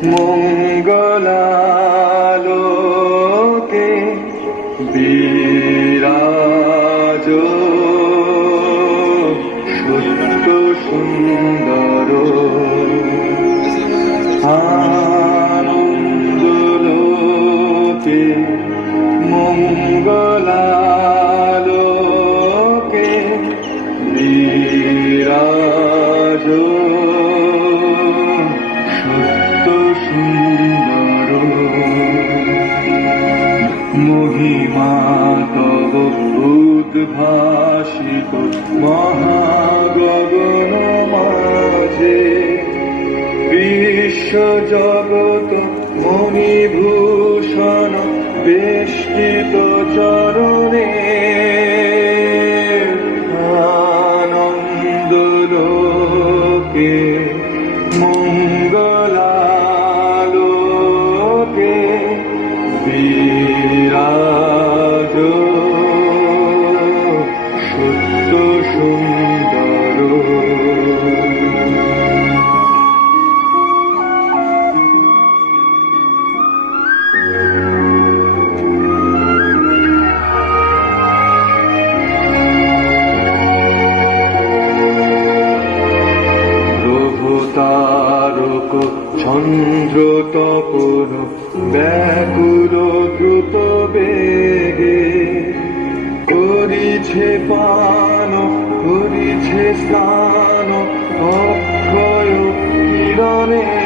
মঙ্গলালোকে বিরাজ সত্য সুন্দর আনন্দলোকে মঙ্গলালোকে বিরাজ সত্য সুন্দর মহিমা তব উদ্ভাসিত মহাগগন মাঝে বিশ্ব জগৎ মণিভূষণ বেষ্টিত চরণে আনন্দলোকে মঙ্গলালোকে বিরাজ সত্য সুন্দর তারক চন্দ্র তপন ব্যাকুল দ্রুত বেগে করিছে পান করিছে স্নান অক্ষয় কিরণে